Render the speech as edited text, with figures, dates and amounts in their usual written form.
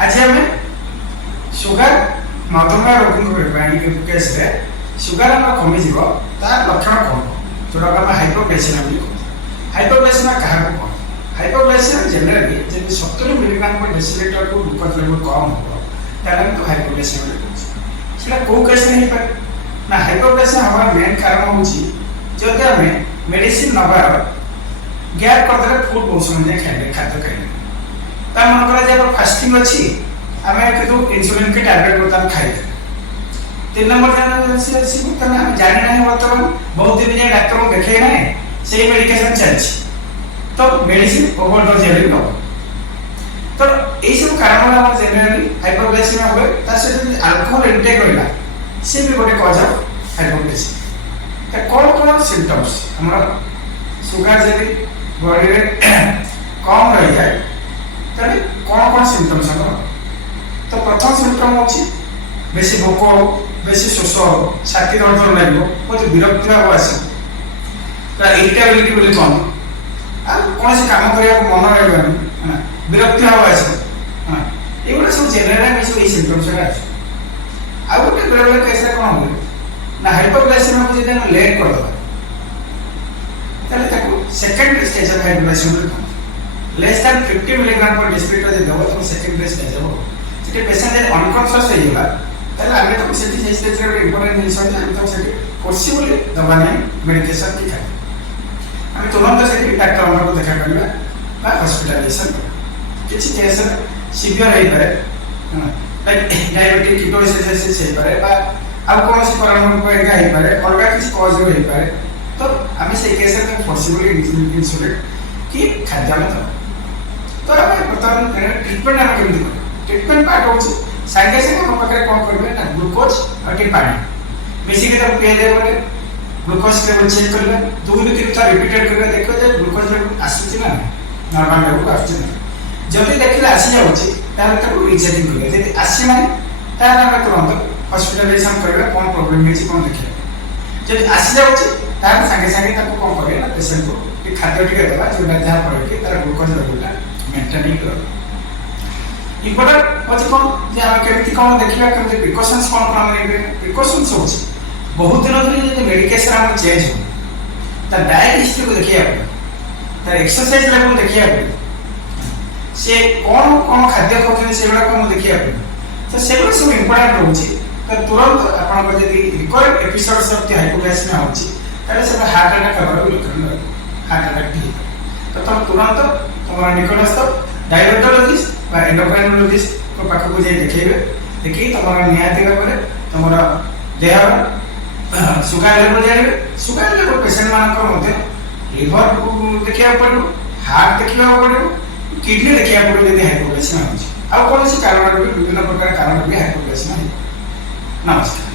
आज आम सुगर मधुमेह रोगी केस सुगर कमिज तार लक्षण कौन जोटा आम हाइपोग्लाइसेमिया हाइपोग्लाइसेमिया क्या कौन हाइपोग्लाइसेमिया जनरली जब 70 मिलीग्राम पर डेसीलिटर को ग्लूकोज लेवल कम हो तो हाइपोग्लाइसेमिया से कौ केस में हो पाए ना हाइपोग्लाइसेमिया हमारा मेन कारण हूँ जदि आम मेडिसिन नबार गैप करदे फुड बहुत समय खाइले खाद्य खाइले मन करा फास्टिंग अच्छी आम कितु इनसुलिन के टैबलेट बर्तमान खाइले 3 नंबर जानी ना बर्तमान बहुत दिन जाए डाक्तर को देखे ना से मेडिकेशन चलती तो मेडिसिन ओवरडोज न तो यही सब कारण जेनेराली हाइपोग्लाइसेमिया हुए सहित अल्कोहल इनटेक रहा सी भी गोटे कज ऑफ हाइपोग्लाइसेमिया कौन कौन सिम्पटम्स हमारा सुगर जब बॉडी में कम रही जाए तब कौन कौन सिम्पटम्स हम तो प्रथम सिम्पटम अच्छी बेसी भोक हो बेसी शोष हो छाती दर्द लगे बहुत विरक्ति भाव आस इरिटेबिलिटी बोली कौन कौन से काम करने मन रहा विरक्ति भाव आस ये सब जेनेराल सब सिम्पटम्स आस आउ गोटे बेले बेले केस कौन हुए ना हाइपोग्लाइसेमिया को जब लेट करदे secondary stage of hypoglycaemia less than 50 milligram per decilitre जब दब तुम सेकेंडरी स्टेज हो से पेशेंट अनकॉन्शियस होगा ताले आगे तो से स्टेज रे इंपोर्टेंट जिनिस है हम तो से पॉसिबल दबा नहीं मेडिकेशन की खाए हम तुरंत से डॉक्टर को देखा करबा बा हॉस्पिटलाइजेशन किछि केस सीवियर है पारे लाइक डायबिटिक कीटोसिस से पारे बा अब कौन से कारण को एका है पारे अलग किसी कॉज हो पारे तो हमें से केस में पॉसिबल इंसुलिन की खाद्य में तो हमें बर्तमान ट्रीटमेंट हम केमि ट्रीटमेंट पार्ट हो साइड से हम पाखे कौन करबे ना ग्लूकोज और के पानी बेसिकली तो पे दे बोले ग्लूकोज लेवल चेक करबे 2-3 बार रिपीटेड करबे देखो जे ग्लूकोज लेवल आसी ना नॉर्मल लेवल आसी ना जल्दी देखले आसी जाउची तार तक रिचेकिंग करबे यदि आसी माने तार हम तुरंत हॉस्पिटलाइजेशन करबे कौन प्रॉब्लम है कौन देखिए जब आसी जाउची तार संगे संगे ताको कौन करबे ना पेशेंट को कि खाद्य टिके देबा जोटा जहा पड़े कि तार ग्लूकोज लेवल मेंटेन कर इम्पोर्टेंट होची कौन जे हम केमति कौन देखिबा केमति प्रिकॉशंस कौन कौन लेबे प्रिकॉशंस होची बहुत दिन धरि जे मेडिकेशन हम चेंज हो त डाइट हिस्ट्री को देखिया त एक्सरसाइज लेवल देखिया से कौन कौन खाद्य खाते से बड़ा को देखिया तो से बड़ा सब इम्पोर्टेंट होची त तुरंत आपण को यदि record episodes of the hypoglycaemia होची तले से हार्ट अटैक खबर लक्षण हार्ट अटैक तो तुम तुरंत तुम्हारा निकटस्थ डायबिटोलॉजिस्ट बा एंडोक्राइनोलॉजिस्ट को पाख को जाई देखिबे देखि तुम्हारा नियति भाबरे तुम्हारा देह सुगर लेवल जानिबे सुगर लेवल पेशेंट मान को मध्य लिवर देखिया पड़ो हार्ट देखिया पड़ो किडनी देखिया पड़ो यदि हाइपोग्लाइसेमिया होची आ कौन से कारण विभिन्न प्रकार कारण भी हाइपोग्लाइसेमिया नमस्कार।